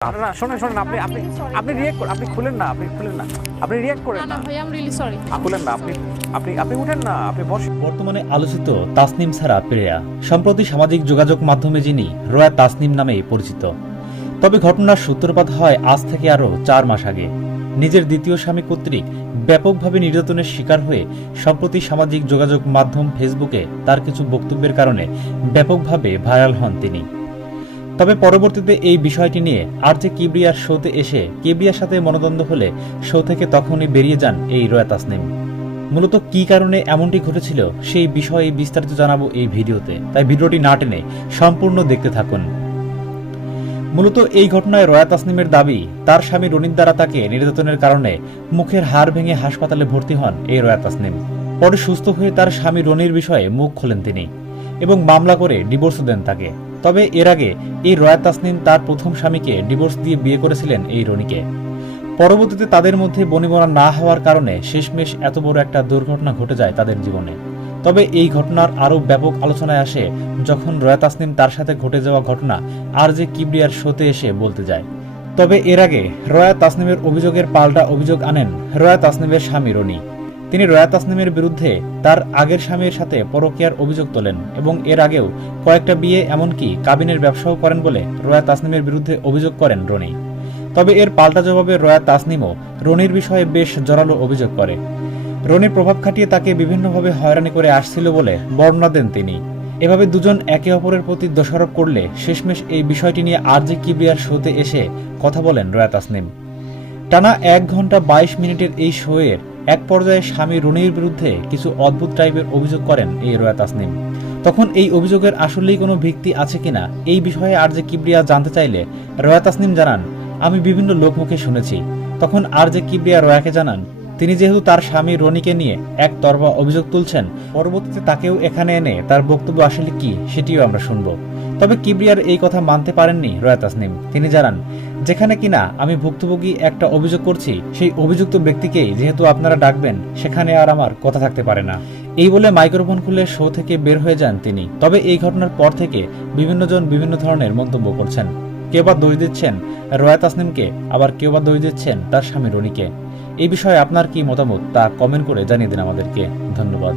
না শোনেন শোনেন আপনি আপনি আপনি রিঅ্যাক্ট আপনি খুলেন না আপনি রিঅ্যাক্ট করেন না না ভাই, আই এম রিয়েলি সরি। খুলেন না আপনি আপনি আপনি উঠেন না, আপনি বসেন। বর্তমানে আলোচিত তাসনিম সারা পেরেয়া সম্প্রতি সামাজিক যোগাযোগ মাধ্যমে যিনি রোয়া তাসনিম নামেই পরিচিত। তবে ঘটনার সূত্রপাত হয় আজ থেকে আরও 4 মাস আগে। নিজের দ্বিতীয় স্বামী কর্তৃক ব্যাপকভাবে নির্যাতনের শিকার হয়ে সম্প্রতি সামাজিক যোগাযোগ মাধ্যম ফেসবুকে তার কিছু বক্তব্যের কারণে ব্যাপকভাবে ভাইরাল হন তিনি। তবে পরবর্তীতে এই বিষয়টি নিয়ে আরজে কিবরিয়ার শোতে এসে কিবরিয়ার সাথে মনোদ্বন্দ্ব হলে শো থেকে তখনই বেরিয়ে যান এই রোয়া তাসনিম। মূলত কী কারণে এমনটি ঘটেছিল সেই বিষয়ে বিস্তারিত জানাবো এই ভিডিওতে, তাই ভিডিওটি না টেনে সম্পূর্ণ দেখতে থাকুন। মূলত এই ঘটনায় রোয়া তাসনিমের দাবি, তার স্বামী রনির দ্বারা তাকে নির্যাতনের কারণে মুখের হাড় ভেঙে হাসপাতালে ভর্তি হন এই রোয়া তাসনিম। পরে সুস্থ হয়ে তার স্বামী রনির বিষয়ে মুখ খোলেন তিনি এবং মামলা করে ডিভোর্স দেন তাকে। তবে এর আগে এই রোয়া তাসনিম তার প্রথম স্বামীকে ডিভোর্স দিয়ে বিয়ে করেছিলেন এই রনিকে। পরবর্তীতে তাদের মধ্যে বনিবনা না হওয়ার কারণে শেষমেশ এত বড় একটা দুর্ঘটনা ঘটে যায় তাদের জীবনে। তবে এই ঘটনার আরও ব্যাপক আলোচনায় আসে যখন রোয়া তাসনিম তার সাথে ঘটে যাওয়া ঘটনা আরজে কিবরিয়ার শোতে এসে বলতে যায়। তবে এর আগে রোয়া তাসনিমের অভিযোগের পাল্টা অভিযোগ আনেন রোয়া তাসনিমের স্বামী রনি। তিনি রোয়া তাসনিমের বিরুদ্ধে তার আগের স্বামীর সাথে পরকীয়ার অভিযোগ তোলেন এবং এর আগেও কয়েকটা বিয়ে এমনকি কাবিনের ব্যবসাও করেন বলে রোয়া তাসনিমের বিরুদ্ধে অভিযোগ করেন রনি। তবে এর পাল্টা জবাবে রোয়া তাসনিমও রনির বিষয়ে বেশ জোরালো অভিযোগ করে। রনির প্রভাব খাটিয়ে তাকে বিভিন্নভাবে হয়রানি করে আসছিল বলে বর্ণনা দেন তিনি। এভাবে দুজন একে অপরের প্রতি দোষারোপ করলে শেষমেশ এই বিষয়টি নিয়ে আরজে কিবরিয়ার শোতে এসে কথা বলেন রোয়া তাসনিম। টানা 1 ঘন্টা 22 মিনিটের এই শোয়ের এক পর্যায়ে স্বামী রনির বিরুদ্ধে কিছু অদ্ভুত টাইপের অভিযোগ করেন এই রোয়া তাসনিম। তখন এই অভিযোগের আসলেই কোনো ভিত্তি আছে কিনা এই বিষয়ে আরজে কিবরিয়া জানতে চাইলে রোয়া তাসনিম জানান, আমি বিভিন্ন লোকমুখে শুনেছি। তখন আরজে কিবরিয়া রোয়াকে জানান, তিনি যেহেতু তার স্বামী রনিকে নিয়ে একতরফা অভিযোগ তুলছেন, পরবর্তীতে তাকেও এখানে এনে তার বক্তব্য আসলে কি সেটিও আমরা শুনব। তবে কিবরিয়ার এই কথা মানতে পারেননি রোয়া তাসনিম। তিনি জানান, যেখানে কিনা আমি ভুক্তভোগী একটা অভিযোগ করছি, সেই অভিযুক্ত ব্যক্তিকেই যেহেতু আপনারা ডাকবেন, সেখানে আর আমার কথা থাকতে পারে না। এই বলে মাইক্রোফোন খুলে শো থেকে বের হয়ে যান তিনি। তবে এই ঘটনার পর থেকে বিভিন্নজন বিভিন্ন ধরনের মন্তব্য করছেন। কেউ বা দোষ দিচ্ছেন রোয়া তাসনিমকে, আবার কেউ বা দোষ দিচ্ছেন তার স্বামী রনিকে। এই বিষয়ে আপনার কি মতামত তা কমেন্ট করে জানিয়ে দিন আমাদেরকে। ধন্যবাদ।